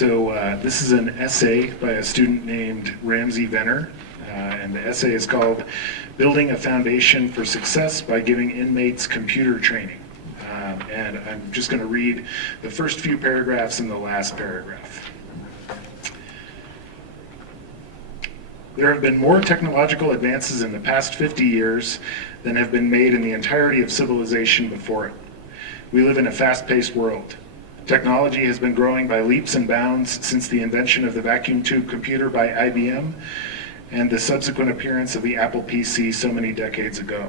This is an essay by a student named Ramsey Venner, and the essay is called Building a Foundation for Success by Giving Inmates Computer Training. And I'm just going to read the first few paragraphs and the last paragraph. There have been more technological advances in the past 50 years than have been made in the entirety of civilization before it. We live in a fast-paced world. Technology has been growing by leaps and bounds since the invention of the vacuum tube computer by IBM and the subsequent appearance of the Apple PC so many decades ago.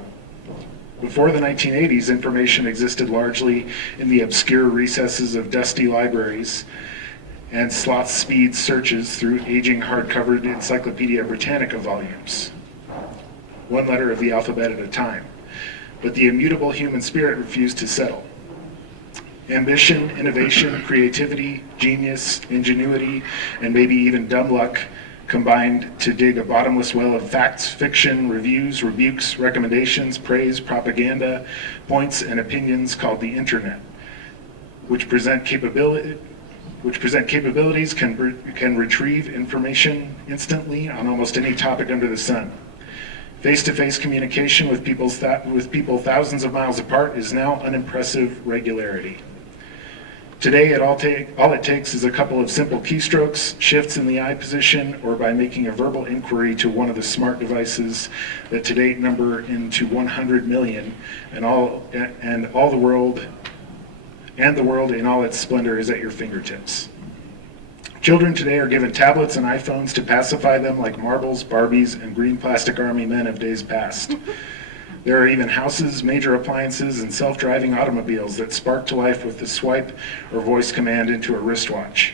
Before the 1980s, information existed largely in the obscure recesses of dusty libraries and slot-speed searches through aging hard-covered Encyclopedia Britannica volumes, one letter of the alphabet at a time. But the immutable human spirit refused to settle. Ambition, innovation, creativity, genius, ingenuity, and maybe even dumb luck combined to dig a bottomless well of facts, fiction, reviews, rebukes, recommendations, praise, propaganda, points, and opinions called the internet, which present capabilities, can retrieve information instantly on almost any topic under the sun. Face-to-face communication with people thousands of miles apart is now unimpressive regularity. Today, all it takes is a couple of simple keystrokes, shifts in the eye position, or by making a verbal inquiry to one of the smart devices that to date number into 100 million, and the world in all its splendor is at your fingertips. Children today are given tablets and iPhones to pacify them like marbles, Barbies, and green plastic army men of days past. There are even houses, major appliances, and self-driving automobiles that spark to life with the swipe or voice command into a wristwatch.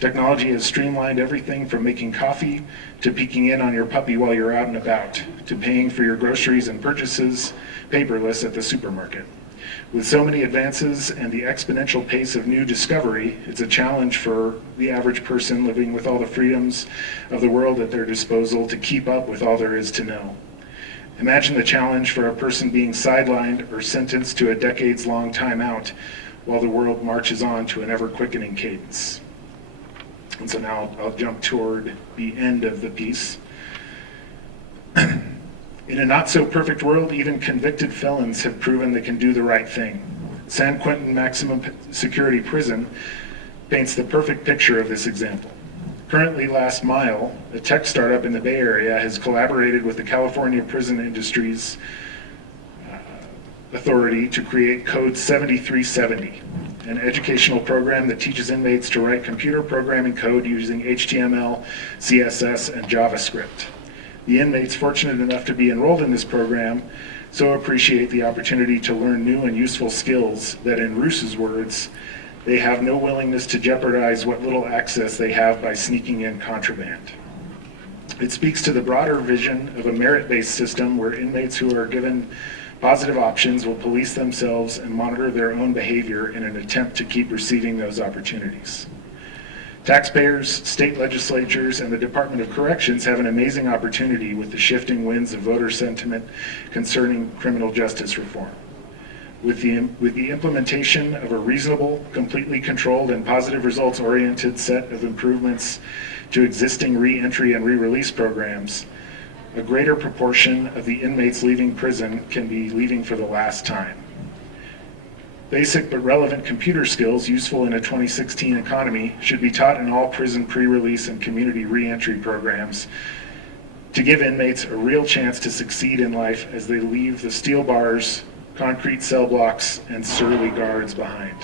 Technology has streamlined everything from making coffee to peeking in on your puppy while you're out and about, to paying for your groceries and purchases paperless at the supermarket. With so many advances and the exponential pace of new discovery, it's a challenge for the average person living with all the freedoms of the world at their disposal to keep up with all there is to know. Imagine the challenge for a person being sidelined or sentenced to a decades-long timeout while the world marches on to an ever-quickening cadence. And so now I'll jump toward the end of the piece. In a not-so-perfect world, even convicted felons have proven they can do the right thing. San Quentin Maximum Security Prison paints the perfect picture of this example. Currently, Last Mile, a tech startup in the Bay Area, has collaborated with the California Prison Industries Authority to create Code 7370, an educational program that teaches inmates to write computer programming code using HTML, CSS, and JavaScript. The inmates fortunate enough to be enrolled in this program so appreciate the opportunity to learn new and useful skills that, in Roos's words, they have no willingness to jeopardize what little access they have by sneaking in contraband. It speaks to the broader vision of a merit-based system where inmates who are given positive options will police themselves and monitor their own behavior in an attempt to keep receiving those opportunities. Taxpayers, state legislatures, and the Department of Corrections have an amazing opportunity with the shifting winds of voter sentiment concerning criminal justice reform. With the implementation of a reasonable, completely controlled, and positive results-oriented set of improvements to existing re-entry and re-release programs, a greater proportion of the inmates leaving prison can be leaving for the last time. Basic but relevant computer skills useful in a 2016 economy should be taught in all prison pre-release and community re-entry programs to give inmates a real chance to succeed in life as they leave the steel bars, concrete cell blocks, and surly guards behind.